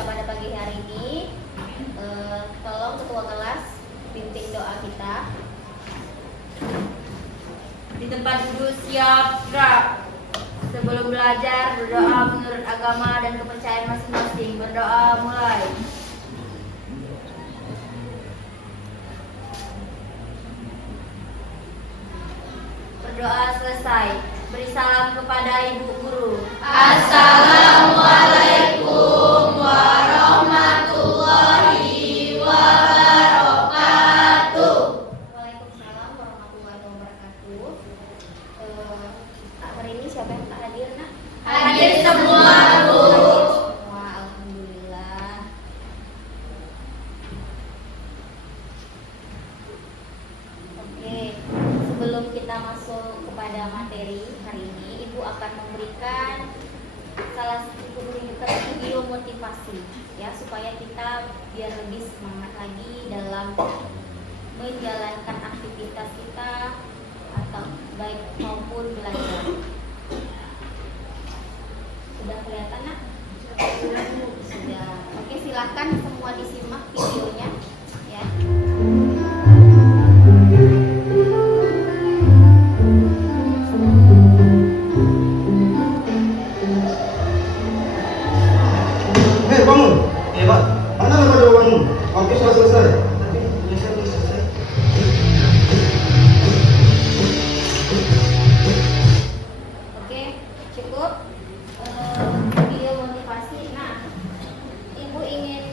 kita pada pagi hari ini. Tolong ketua kelas pimpin doa kita. Di tempat duduk siap gerak. Sebelum belajar berdoa menurut agama dan kepercayaan masing-masing. Berdoa mulai. Berdoa selesai. Beri salam kepada ibu guru. Assalamualaikum warahmatullahi wabarakatuh. Waalaikumsalam warahmatullahi wabarakatuh. Hari ini siapa yang tak hadir, Nak? Hadir semua, Bu. Semua, alhamdulillah. Oke, sebelum kita masuk kepada materi hari ini, Ibu akan memberikan salah satu menunjukkan video motivasi ya, supaya kita biar lebih semangat lagi dalam menjalankan aktivitas kita atau baik maupun belajar. Sudah kelihatan, Nak? Sudah. Oke, silakan semua disimak videonya ya. Bangun. Pak. Mana pada bangun? Waktu sudah selesai. Tapi tulisan belum selesai. Oke, cukup video motivasi. Nah, Ibu ingin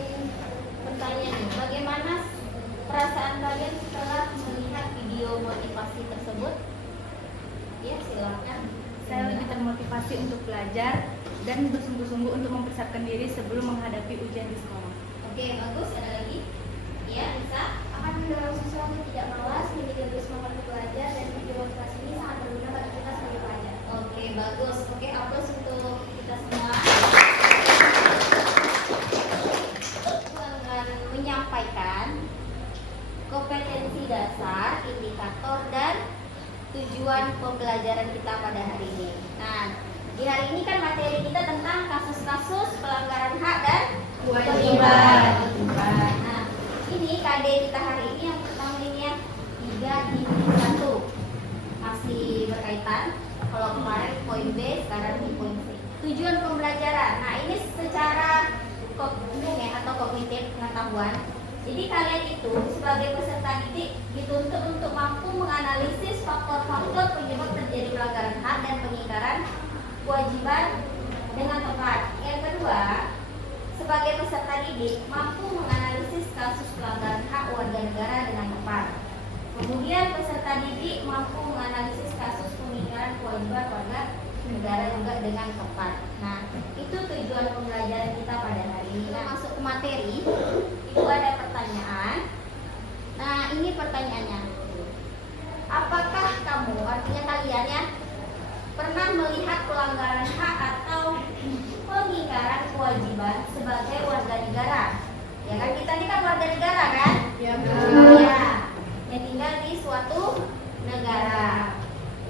bertanya nih, bagaimana perasaan kalian setelah melihat video motivasi tersebut? Ya, silakan. Saya lebih termotivasi untuk belajar dan bersungguh-sungguh untuk mempersiapkan diri sebelum menghadapi ujian di sekolah. Oke, bagus. Ada lagi? Ya, bisa. Akan mendorong siswa untuk tidak malas, menjadi lebih semangat untuk belajar, dan video motivasi ini sangat berguna bagi kita sebagai pelajar. Oke, bagus. Oke, aplaus untuk kita semua. Aku akan menyampaikan kompetensi dasar, indikator, dan tujuan pembelajaran kita pada hari ini. Nah, di hari ini kan materi kita tentang kasus-kasus pelanggaran hak dan kewajiban. Nah, ini KD kita hari ini yang pertama ini yang 3-1 masih berkaitan. Kalau kemarin poin B, sekarang di poin C. Tujuan pembelajaran. Nah, ini secara umum ya, atau kognitif pengetahuan. Jadi kalian itu sebagai peserta didik dituntut untuk mampu menganalisis faktor-faktor penyebab terjadi pelanggaran hak dan pengingkaran kewajiban dengan tepat. Yang kedua, sebagai peserta didik mampu menganalisis kasus pelanggaran hak warga negara dengan tepat. Kemudian peserta didik mampu menganalisis kasus pengingkaran kewajiban warga negara juga dengan tepat. Nah, itu tujuan pembelajaran kita pada hari ini. Kita masuk ke materi. Itu ada pertanyaan. Nah, ini pertanyaannya. Apakah kamu, artinya kalian ya, pernah melihat pelanggaran hak atau pengingkaran kewajiban sebagai warga negara? Ya kan, kita ini kan warga negara kan? Ya, ya, yang tinggal di suatu negara.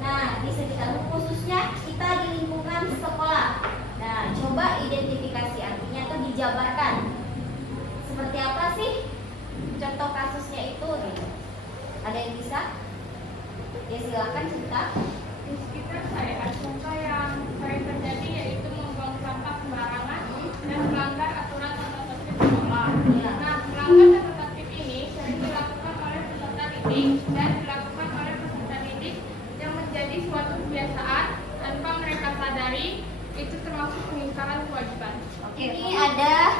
Nah, di sekitar khususnya kita di lingkungan sekolah. Nah, coba identifikasi, artinya itu dijabarkan. Seperti apa sih contoh kasusnya itu? Gitu. Ada yang bisa? Ya, silakan cerita. Di sekitar saya ada contoh yang sering terjadi, yaitu membuang sampah sembarangan dan melanggar aturan tata tertib sekolah. Ya. Nah, melanggar tata tertib ini sering dilakukan oleh peserta didik dan dilakukan oleh peserta didik yang menjadi suatu kebiasaan tanpa mereka sadari. Itu termasuk pengingkaran kewajiban. Oke, ini ada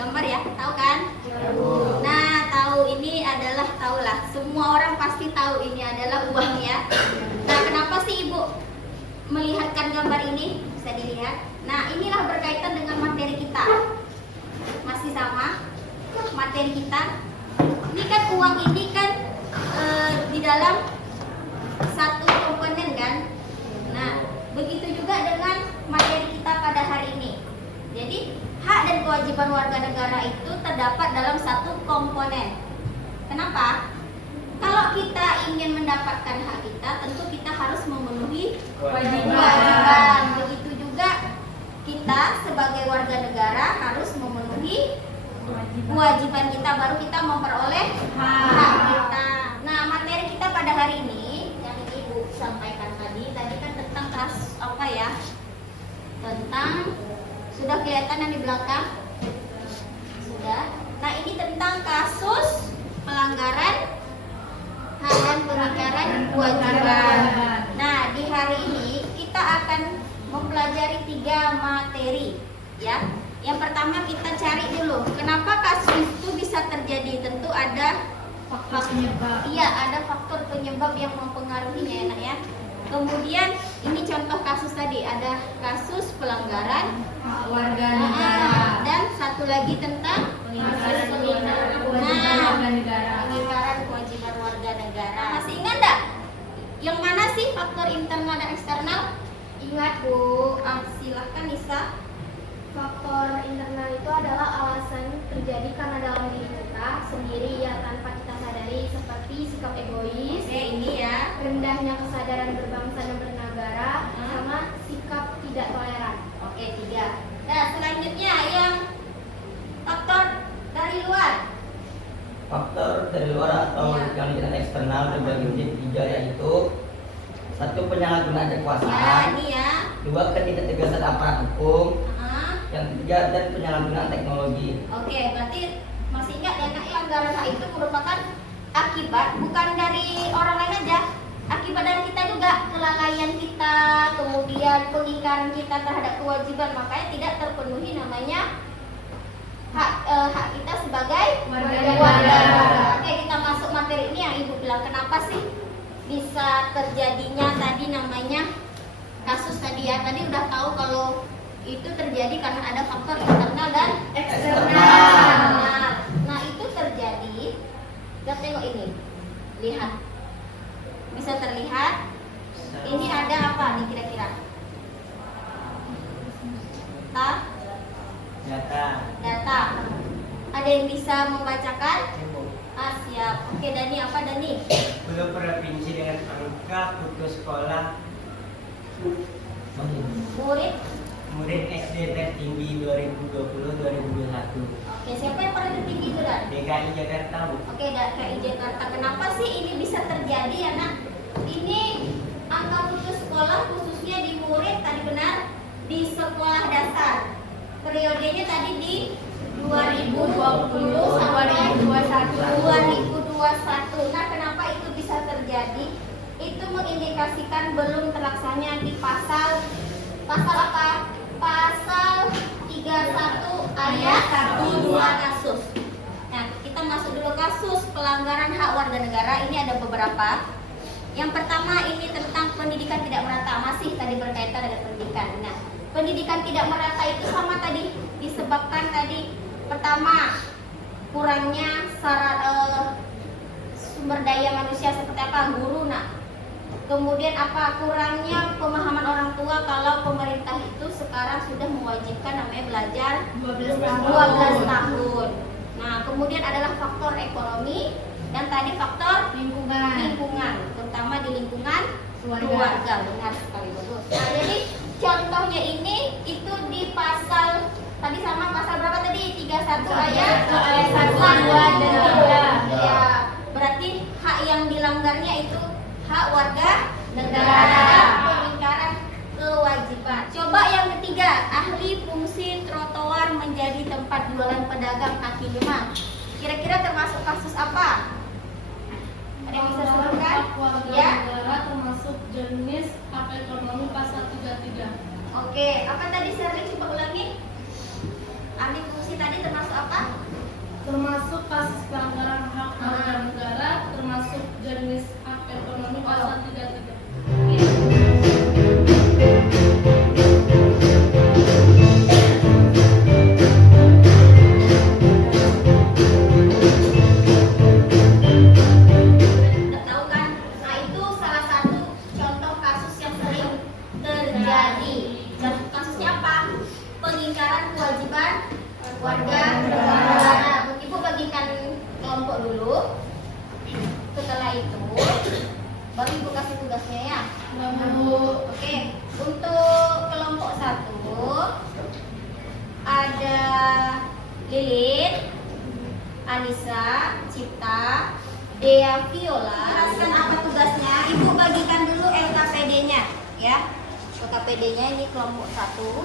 gambar ya, tahu kan? Nah, tahu ini adalah, tahulah, semua orang pasti tahu ini adalah uang ya. Nah, kenapa sih Ibu melihatkan gambar ini? Bisa dilihat. Nah, inilah berkaitan dengan materi kita. Masih sama materi kita. Ini kan uang ini kan di dalam satu komponen kan. Nah, begitu juga dengan materi kita pada hari ini. Jadi hak dan kewajiban warga negara itu terdapat dalam satu komponen. Kenapa? Kalau kita ingin mendapatkan hak kita, tentu kita harus memenuhi kewajiban. Begitu juga kita sebagai warga negara harus memenuhi kewajiban kita, baru kita memperoleh hak kita. Nah, materi kita pada hari ini yang Ibu sampaikan tadi kan tentang apa ya? Tentang, sudah kelihatan yang di belakang? Sudah. Nah, ini tentang kasus pelanggaran hak dan pengingkaran kewajiban. Nah, di hari ini kita akan mempelajari 3 materi, ya. Yang pertama kita cari dulu kenapa kasus itu bisa terjadi. Tentu ada faktor penyebab. Iya, ada faktor penyebab yang mempengaruhinya, enak ya. Kemudian ini contoh kasus tadi, ada kasus pelanggaran Warga negara. dan satu lagi tentang Pengingkaran pengingkaran kewajiban warga negara. Masih ingat enggak? Yang mana sih faktor internal dan eksternal? Ingat Bu, silahkan Nisa. Faktor internal itu adalah alasan terjadi karena dalam diri kita sendiri ya tanpa kita sadari, seperti sikap egois, Oke, ini ya. rendahnya kesadaran berbangsa dan bernegara, sama sikap tidak toleran. Oke, 3. Nah, selanjutnya yang faktor dari luar. Faktor dari luar atau yang tidak eksternal terbagi menjadi 3, yaitu 1. Penyalahgunaan Ya, kekuasaan, ini ya. 2. Ketidaktegasan aparat hukum, Ah, yang 3. Dan penyalahgunaan teknologi. Oke, berarti masih ingat ya Kak, yang pelanggaran hak itu merupakan akibat bukan dari orang lain aja. Akibat dari kita juga, kelalaian kita, kemudian pengingkaran kita terhadap kewajiban, makanya tidak terpenuhi namanya hak kita sebagai Warga negara. negara. Oke, kita masuk materi ini yang Ibu bilang kenapa sih bisa terjadinya tadi namanya kasus tadi ya. Tadi udah tahu kalau itu terjadi karena ada faktor internal dan eksternal. Nah, itu terjadi. Kita tengok ini. Lihat. Bisa terlihat. Ini ada apa nih kira-kira? Data. Ada yang bisa membacakan? Siap. Oke, Dani, apa Dani? Belum provinsi dengan angka putus sekolah Murid. murid SD tertinggi 2020-2021 Oke, siapa yang paling tertinggi itu, Dan? DKI Jakarta, Bu. Oke, DKI Jakarta. Kenapa sih ini bisa terjadi ya, Nak? Ini angka putus sekolah khususnya di murid tadi benar di sekolah dasar. Periodenya tadi di 2020 sampai 2021. Nah, kenapa itu bisa terjadi? Itu mengindikasikan belum terlaksananya di pasal apa? Pasal 31 ayat 1-2 kasus. Nah, kita masuk dulu kasus pelanggaran hak warga negara. Ini ada beberapa. Yang pertama ini tentang pendidikan tidak merata, masih tadi berkaitan dengan pendidikan. Nah, pendidikan tidak merata itu sama tadi disebabkan tadi pertama kurangnya sumber daya manusia seperti apa, guru. Nah, kemudian apa, kurangnya pemahaman orang tua kalau pemerintah itu sekarang sudah mewajibkan namanya belajar 12 tahun. Nah, kemudian adalah faktor ekonomi dan tadi faktor lingkungan, terutama di lingkungan keluarga. Benar sekali, bagus. Nah, jadi contohnya ini itu di pasal tadi sama pasal berapa tadi? 31 ayat 1, 2 dan 3. Ya, berarti hak yang dilanggarnya itu hak warga negara, pengingkaran kewajiban. Coba yang ketiga, ahli fungsi trotoar menjadi tempat jualan pedagang kaki lima. Kira-kira termasuk kasus apa? Ada yang bisa sebutkan? Ya. Termasuk jenis hak ekonomi pasal 33. Oke, apa tadi Shirley, coba ulangi. Ahli fungsi tadi termasuk apa? Termasuk kasus pelanggaran hak warga negara, termasuk jenis hak ekonomi pasal 33. Udah tahu kan? Nah, itu salah satu contoh kasus yang sering terjadi. Kasusnya apa? Pengingkaran kewajiban warga negara. Nah, Ibu bagikan kelompok dulu. Setelah itu baru Ibu kasih tugasnya ya. Oke, untuk kelompok 1 ada Lilin, Anissa, Cipta, Dea, Viola. Jelaskan apa tugasnya. Ibu bagikan dulu LKPD-nya ya. LKPD-nya ini kelompok 1,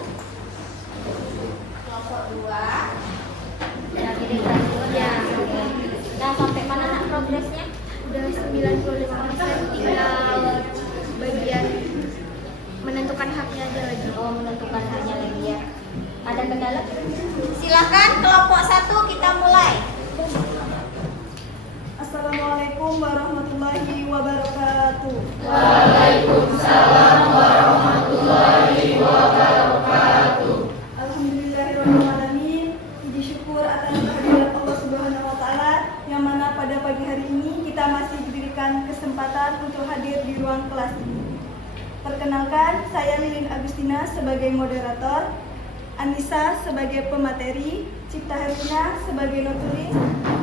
kelompok 2. Nah, sampai mana nak progresnya? Udah 95%, tinggal bagian menentukan haknya aja lagi. Oh, menentukan haknya lagi ya. Ada kendala? Silakan kelompok 1 kita mulai. Assalamualaikum warahmatullahi wabarakatuh. Waalaikumsalam warahmatullahi wabarakatuh. Alhamdulillahirrahmanirrahim. Puji syukur atas kehadiran Allah Subhanahu wa taala yang mana pada pagi hari ini kita masih diberikan kesempatan untuk hadir di ruang kelas ini. Perkenalkan, saya Lilin Agustina sebagai moderator, Anissa sebagai pemateri, Cipta Herlina sebagai notulis.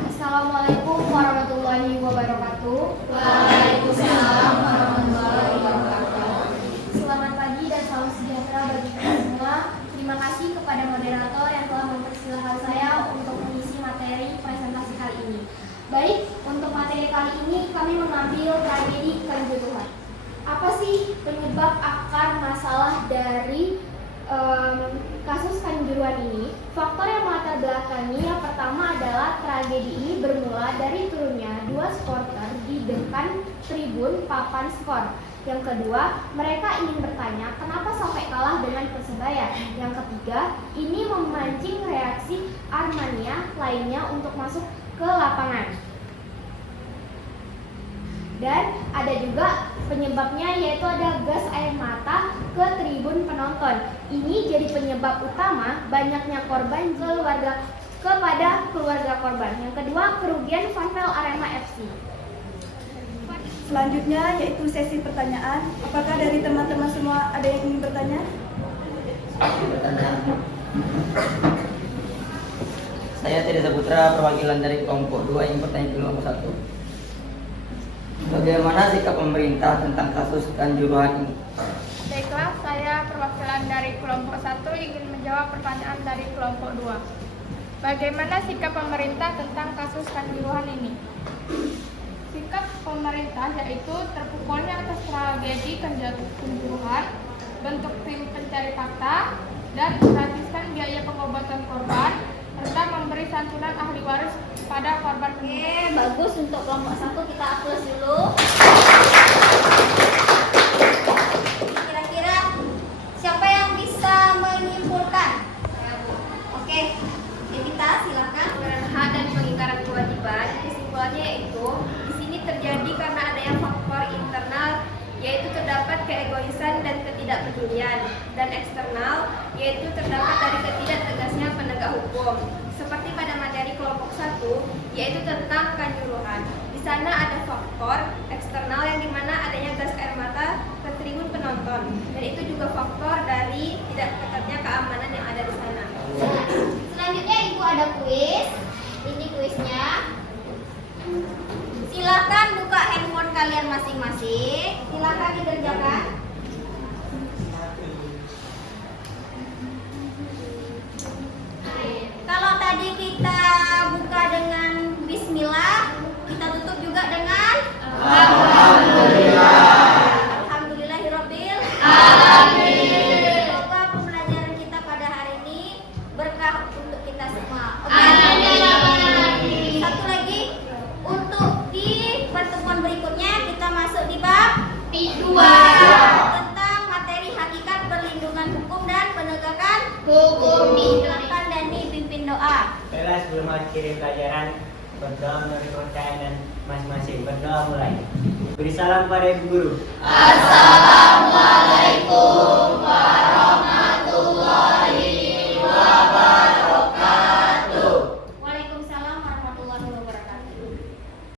Assalamualaikum warahmatullahi wabarakatuh. Waalaikumsalam warahmatullahi wabarakatuh. Selamat pagi dan salam sejahtera bagi kita semua. Terima kasih kepada moderator yang telah mempersilahkan saya untuk mengisi materi presentasi kali ini. Baik, untuk materi kali ini kami mengambil tragedi Kanjuruhan. Apa sih penyebab akar masalah dari kasus Kanjuruhan ini? Faktor yang melatar belakangi yang pertama adalah tragedi ini bermula dari turunnya 2 supporter di depan tribun papan skor. Yang kedua, mereka ingin bertanya kenapa sampai kalah dengan Persebaya. Yang ketiga, ini memancing reaksi Armania lainnya untuk masuk ke lapangan. Dan ada juga penyebabnya, yaitu ada gas air mata ke tribun penonton. Ini jadi penyebab utama banyaknya korban kepada keluarga korban. Yang kedua, kerugian fanbase Arema FC. Selanjutnya yaitu sesi pertanyaan. Apakah dari teman-teman semua ada yang ingin bertanya? Saya Teddy Saputra, perwakilan dari kelompok 2 yang bertanya ke kelompok 1. Bagaimana sikap pemerintah tentang kasus Kanjuruhan ini? Baiklah, saya perwakilan dari kelompok 1 ingin menjawab pertanyaan dari kelompok 2. Bagaimana sikap pemerintah tentang kasus Kanjuruhan ini? Sikap pemerintah yaitu terpukulnya atas tragedi Kanjuruhan, bentuk tim pencari fakta, dan gratiskan biaya pengobatan korban, serta memberi santunan ahli waris pada korban. Oke, bagus. Untuk kelompok 1 kita aplaus dulu. Kira-kira siapa yang bisa menyimpulkan? Oke, Evita silakan. Hak dan pengingkaran kewajiban, kesimpulannya yaitu di sini terjadi karena adanya faktor internal, yaitu terdapat keegoisan dan ketidakpedulian, dan eksternal, yaitu terdapat dari ketidaktegasnya penegak hukum. Seperti pada materi kelompok 1, yaitu tentang Kanjuruhan. Di sana ada faktor eksternal yang dimana adanya gas air mata ke tribun penonton, dan itu juga faktor dari tidak ketatnya keamanan yang ada di sana. Selanjutnya Ibu ada kuis. Ini kuisnya. Silakan buka handphone kalian masing-masing. Silakan dikerjakan. Kalau tadi kita buka dengan bismillah, kita tutup juga dengan Alhamdulillah. Alhamdulillahirabbil Alamin. Semoga pembelajaran kita pada hari ini berkah untuk kita semua. Oke. Amin. Satu lagi, untuk di pertemuan berikutnya kita masuk di bab 2 tentang materi hakikat perlindungan hukum dan penegakan Hukum di Silakan Dani pimpin doa. Baiklah, sebelum akhiri pelajaran, berdoa menurut kepercayaan masing-masing. Berdoa mulai. Beri salam pada ibu guru. Assalamualaikum